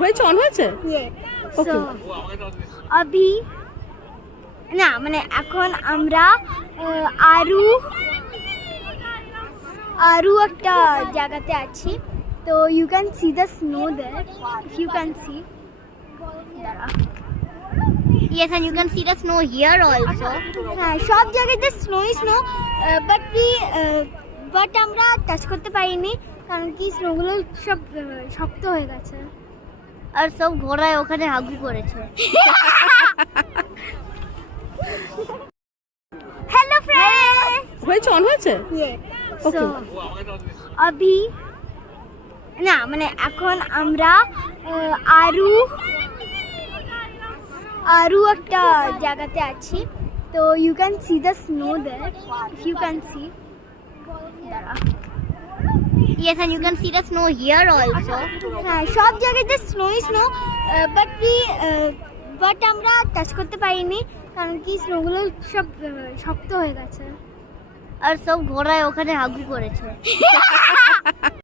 হয়েছে অন হয়েছে ওকে अभी না মানে এখন আমরা আরু একটা জায়গাতে আছি তো you can see the snow there if you can see Yes, and you can see the snow here also. হ্যাঁ সব জায়গাতে স্নোই স্নো বাট আমরা টাচ করতে পারিনি কারণ কি স্নোগুলো সব শক্ত হয়ে গেছে আর সব ঘোড়ায় ওখানে হাগু করেছে। হ্যালো ফ্রেন্ডস হয়েছে অন হয়েছে সো अभी না মানে এখন আমরা আরু একটা জায়গাতে আছি তো you can see the snow there if you can see Yes, and you can see the snow here also. হ্যাঁ সব জায়গাতে স্নোই স্নো বাট আমরা টাচ করতে পারিনি কারণ কি স্নোগুলো সব শক্ত হয়ে গেছে আর সব ঘোড়ায় ওখানে হাগু করেছে।